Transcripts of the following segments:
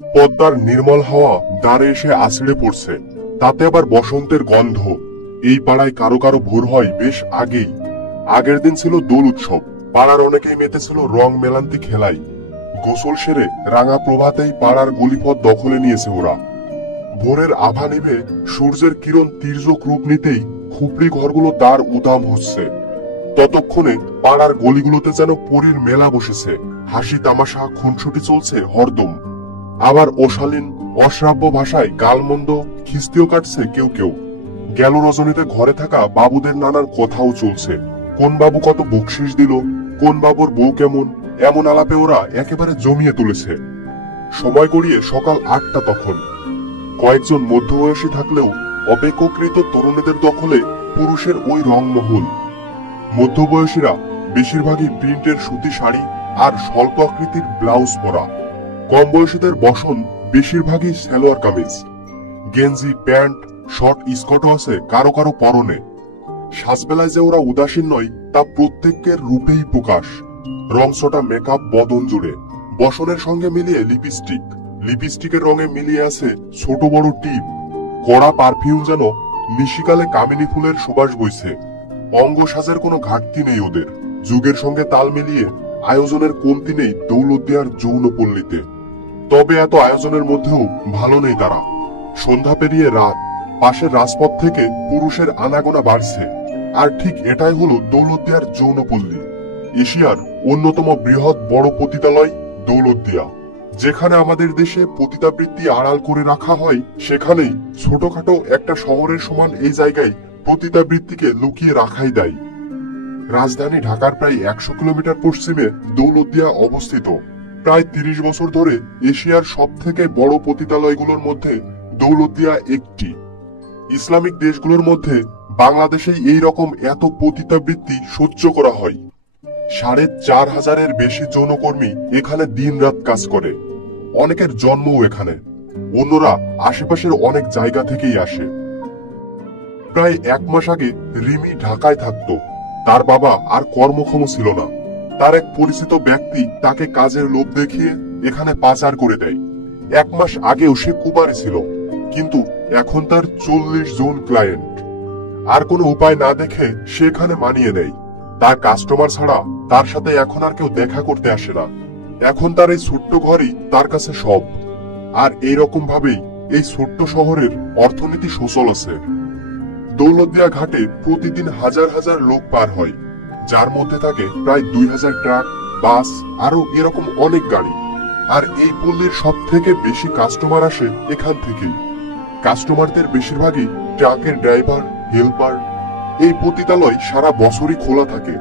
পদ্মার নির্মল হাওয়া দ্বারে এসে আছড়ে পড়ছে, তাতে আবার বসন্তের গন্ধ। এই পাড়ায় কারো কারো ভোর হয় বেশ আগেই। আগের দিন ছিল দোল উৎসব, পাড়ার অনেকেই মেতেছিল রং মেলান্তি খেলাই। গোসল সেরে রাঙা প্রভাতেই পাড়ার গলিপথ দখলে নিয়েছে ওরা। ভোরের আভা নিভে সূর্যের কিরণ তির্যক রূপ নিতেই খুপড়ি ঘরগুলো দ্বার উদাম হচ্ছে। ততক্ষণে পাড়ার গলিগুলোতে যেন পরীর মেলা বসেছে, হাসি তামাশা খুনসুটি চলছে হরদম। আবার অশালীন অশ্রাব্য ভাষায় গালমন্দ খিস্তিও কাটছে কেউ কেউ। গেল রজনীতে ঘরে থাকা বাবুদের নানার কথাও চলছে। কোন বাবু কত বকশিস দিল, কোন বাবুর বউ কেমন, এমন আলাপে ওরা একেবারে জমিয়ে তুলেছে। সময় গড়িয়ে সকাল 8টা তখন। কয়েকজন মধ্যবয়সী থাকলেও অপেক্ষাকৃত তরুণীদের দখলে পুরুষের ওই রংমহল। মধ্যবয়সীরা বেশিরভাগই প্রিন্টের সুতি শাড়ি আর স্বল্প আকৃতির ব্লাউজ পরা। কম বয়সীদের বসন বেশিরভাগই সালোয়ার কামিজ, গেঞ্জি প্যান্ট শর্ট স্কর্টও আছে কারো কারো পরনে। সাজবেলায় যে ওরা উদাসীন নয় তা প্রত্যেকের রূপেই প্রকাশ। রংচটা মেকআপ বদন জুড়ে, বসনের সঙ্গে মিলিয়ে লিপস্টিক, লিপস্টিকের রঙে মিলিয়ে আছে ছোট বড় টিপ। কড়া পারফিউম যেন নিশিকালে কামিনী ফুলের সুবাস বইছে। অঙ্গ সাজের কোনো ঘাটতি নেই ওদের। যুগের সঙ্গে তাল মিলিয়ে আয়োজনের কমতি নেই দৌলতদিয়ার যৌনপল্লীতে। তবে এত আয়োজনের মধ্যেও ভালো নেই তারা। সন্ধ্যা পেরিয়ে রাত, পাশের রাজপথ থেকে পুরুষের আনাগোনা বাড়ছে। আর ঠিক এটাই হলো দৌলতদিয়ার যৌনপল্লী, এশিয়ার অন্যতম বৃহৎ বড় পতিতালয় দৌলতদিয়া। যেখানে আমাদের দেশে পতিতাবৃত্তি আড়াল করে রাখা হয়, সেখানেই ছোটখাটো একটা শহরের সমান এই জায়গায় পতিতাবৃত্তিকে লুকিয়ে রাখাই দায়ী। রাজধানী ঢাকার প্রায় 100 কিলোমিটার পশ্চিমে দৌলতদিয়া অবস্থিত। প্রায় 30 বছর ধরে এশিয়ার সব থেকে বড় পতিতালয়গুলোর মধ্যে দৌলতদিয়া একটি। ইসলামিক দেশগুলোর মধ্যে বাংলাদেশেই এই রকম এত পতিতাবৃত্তি সহ্য করা হয়। 4,500-এর বেশি যৌনকর্মী এখানে দিন রাত কাজ করে। অনেকের জন্মও এখানে, অন্যরা আশেপাশের অনেক জায়গা থেকেই আসে। প্রায় 1 মাস আগে রিমি ঢাকায় থাকতো। তার বাবা আর কর্মক্ষম ছিল না। তার এক পরিচিত ব্যক্তি তাকে কাজের লোভ দেখিয়ে এখানে পাচার করে দেয়। 1 মাস আগেও সে কুমারী ছিল, কিন্তু এখন তার 40 জন ক্লায়েন্ট। আর কোনো উপায় না দেখে সে এখানে মানিয়ে নেয়। তার কাস্টমার ছাড়া তার সাথে এখন আর কেউ দেখা করতে আসে না। এখন তার এই ছোট্ট ঘরই তার কাছে সব। আর এইরকম ভাবেই এই ছোট্ট শহরের অর্থনীতি সচল আছে। দৌলতদিয়া ঘাটে প্রতিদিন হাজার হাজার লোক পার হয়, যার মধ্যে থাকে প্রায় 2000 ট্রাক, বাস, আরো এরকম অনেক গাড়ি। আর এই পল্লীর সব থেকে বেশি কাস্টমার আসে এখান থেকেই। কাস্টমারদের বেশিরভাগই ট্রাকের ড্রাইভার, হেল্পার। এই পতিতালয় সারা বছরই খোলা থাকে।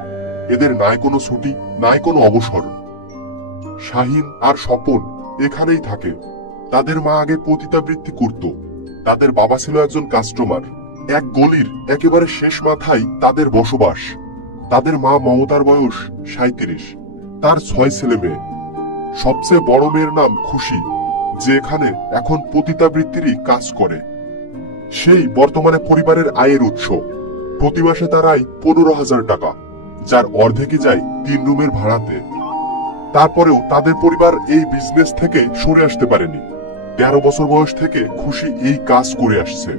এদের নাই কোনো ছুটি, নাই কোনো অবসর। শাহিন আর স্বপন এখানেই থাকে। তাদের মা আগে পতিতাবৃত্তি করত। তাদের বাবা ছিল একজন কাস্টমার। এক গলির একেবারে শেষ মাথায় তাদের বসবাস। তাদের মা মমতার বয়স 37। তার 6 ছেলে মেয়ে। সবচেয়ে বড় মেয়ের নাম খুশি, যে এখানে এখন পতিতাবৃত্তিরই কাজ করে। সেই বর্তমানে পরিবারের আয়ের উৎস। প্রতি মাসে তার আয় 15,000 টাকা, যার অর্ধেকই যায় 3 রুমের ভাড়াতে। তারপরেও তাদের পরিবার এই বিজনেস থেকে সরে আসতে পারেনি। 13 বছর বয়স থেকে খুশি এই কাজ করে আসছে।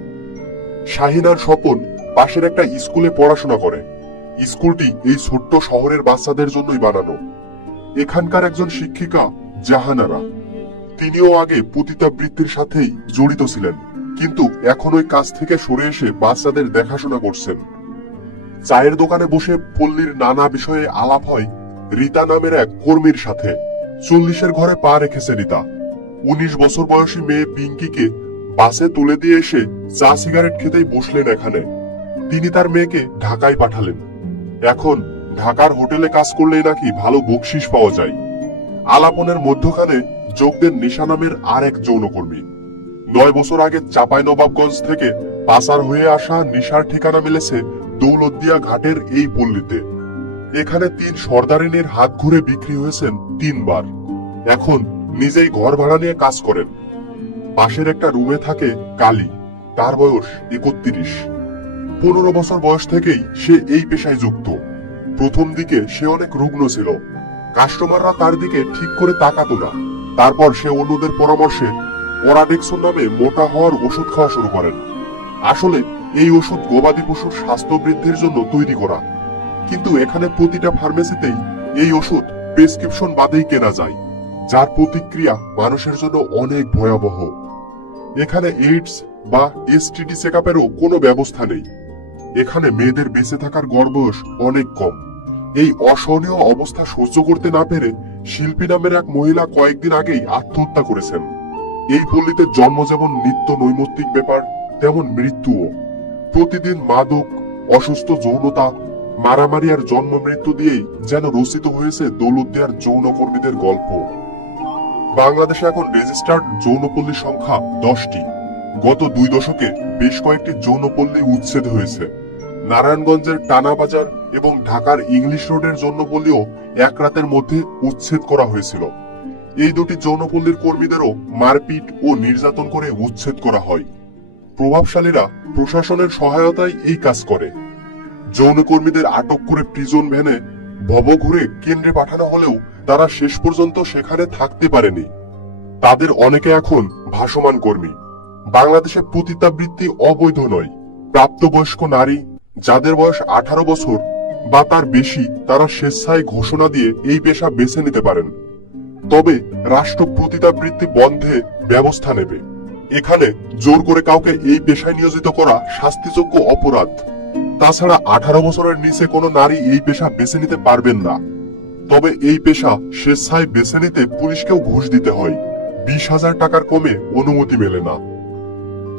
শাহিন আর স্বপন পাশের একটা স্কুলে পড়াশোনা করে। স্কুলটি এই ছোট্ট শহরের বাচ্চাদের জন্যই বানানো। এখানকার একজন শিক্ষিকা জাহানারা, তিনিও আগে পতিতাবৃত্তির সাথেই জড়িত ছিলেন, কিন্তু এখন ওই কাজ থেকে সরে এসে বাচ্চাদের দেখাশোনা করছেন। চায়ের দোকানে বসে পল্লীর নানা বিষয়ে আলাপ হয় রীতা নামের এক কর্মীর সাথে। 40-এর ঘরে পা রেখেছে রীতা। 19 বছর বয়সী মেয়ে পিঙ্কিকে বাসে তুলে দিয়ে এসে চা সিগারেট খেতেই বসলেন এখানে। তিনি তার মেয়েকে ঢাকায় পাঠালেন। এখন ঢাকার হোটেলে কাজ করলেই নাকি ভালো বকশিস পাওয়া যায়। আলাপনের মধ্যখানে যোগ দেন নিশা নামের আর এক যৌনকর্মী। 9 বছর আগে চাঁপাইনবাবগঞ্জ থেকে পাচার হয়ে আসা নিশার ঠিকানা মিলেছে দৌলতদিয়া ঘাটের এই পল্লীতে। এখানে 3 সর্দারিনীর হাত ঘুরে বিক্রি হয়েছেন 3 বার। এখন নিজেই ঘর ভাড়া নিয়ে কাজ করেন। পাশের একটা রুমে থাকে কালী, তার বয়স 31। 15 বছর বয়স থেকেই সে এই পেশায় যুক্ত। প্রথম দিকে সে অনেক রুগ্ন ছিল। কাস্টমাররা তার দিকে ঠিক করে তাকাতো না। তারপর সে অন্যদের পরামর্শে ওরাডেক্সন নামে মোটা হওয়ার ওষুধ খাওয়া শুরু করেন। আসলে এই ওষুধ গবাদি পশুর স্বাস্থ্য বৃদ্ধির জন্য তৈরি করা, কিন্তু এখানে প্রতিটা ফার্মেসিতেই এই ওষুধ প্রেসক্রিপশন বাদেই কেনা যায়, যার প্রতিক্রিয়া মানুষের জন্য অনেক ভয়াবহ। এখানে এইডস বা এসটিডি চেকআপেরও কোনো ব্যবস্থা নেই। এখানে মেয়েদের বেঁচে থাকার গড় বয়স অনেক কম। এই অসহনীয় অবস্থা সহ্য করতে না পেরে শিল্পী নামের এক মহিলা কয়েকদিন আগেই আত্মহত্যা করেছেন। এই পল্লীতে জন্ম যেমন নিত্য নৈমিত্তিক ব্যাপার, তেমন মৃত্যুও। প্রতিদিন মাদক, অসুস্থ যৌনতা, মারামারি আর জন্ম মৃত্যু দিয়েই যেন রচিত হয়েছে দৌলতদিয়ার যৌনকর্মীদের গল্প। বাংলাদেশে এখন রেজিস্টার্ড যৌনপল্লীর সংখ্যা 10টি। গত 2 দশকে বেশ কয়েকটি যৌনপল্লী উচ্ছেদ হয়েছে। নারায়ণগঞ্জের টানাবাজার এবং ঢাকার ইংলিশ রোডের যৌনপল্লীও এক রাতের মধ্যে উচ্ছেদ করা হয়েছিল। এই দুটি যৌনপল্লীর কর্মীদেরও মারপিট ও নির্যাতন করে উচ্ছেদ করা হয়। প্রভাবশালীরা প্রশাসনের সহায়তায় এই কাজ করে। যৌনকর্মীদের আটক করে প্রিজন ভ্যানে ভবঘুরে কেন্দ্রে পাঠানো হলেও তারা শেষ পর্যন্ত সেখানে থাকতে পারেনি। তাদের অনেকে এখন ভাসমান কর্মী। বাংলাদেশে পতিতাবৃত্তি অবৈধ নয়। প্রাপ্তবয়স্ক নারী যাদের বয়স 18 বছর বা তার বেশি, তারা স্বেচ্ছায় ঘোষণা দিয়ে এই পেশা বেছে নিতে পারেন। তবে রাষ্ট্র পতিতাবৃত্তি বন্ধে ব্যবস্থা নেবে। এখানে জোর করে কাউকে এই পেশায় নিয়োজিত করা শাস্তিযোগ্য অপরাধ। তাছাড়া 18 বছরের নিচে কোনো নারী এই পেশা বেছে নিতে পারবেন না। তবে এই পেশা স্বেচ্ছায় বেছে নিতে পুলিশকেও ঘুষ দিতে হয়। 20,000 টাকার কমে অনুমতি মেলে না।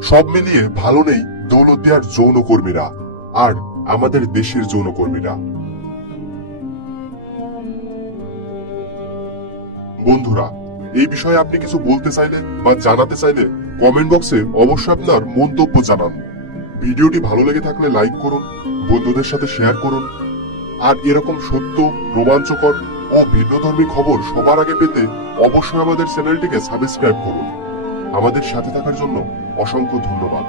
সব মিলিয়ে ভালো নেই দৌলতদিয়ার যৌনকর্মীরা আর আমাদের দেশের যৌনকর্মীরা। বন্ধুরা, এই বিষয়ে আপনি কিছু বলতে চাইলে বা জানাতে চাইলে কমেন্ট বক্সে অবশ্যই আপনার মন্তব্য জানান। ভিডিওটি ভালো লেগে থাকলে লাইক করুন, বন্ধুদের সাথে শেয়ার করুন। আর এরকম সত্য, রোমাঞ্চকর ও ভিন্নধর্মী খবর সবার আগে পেতে অবশ্যই আমাদের চ্যানেলটিকে সাবস্ক্রাইব করুন। আমাদের সাথে থাকার জন্য অসংখ্য ধন্যবাদ।